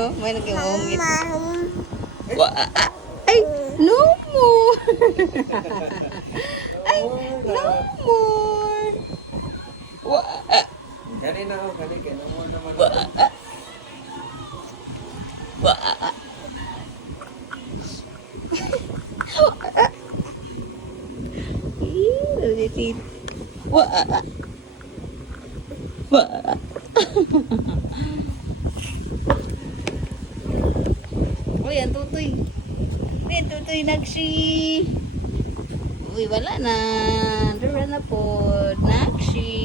Oh, may nag-iungit. Ay, no more. Ay, no more. Gani na ako, gani. Gani mo naman. Uy, ang tutoy. Uy, ang tutoy nagsi. Uy, wala na. Dura na po. Nagsi.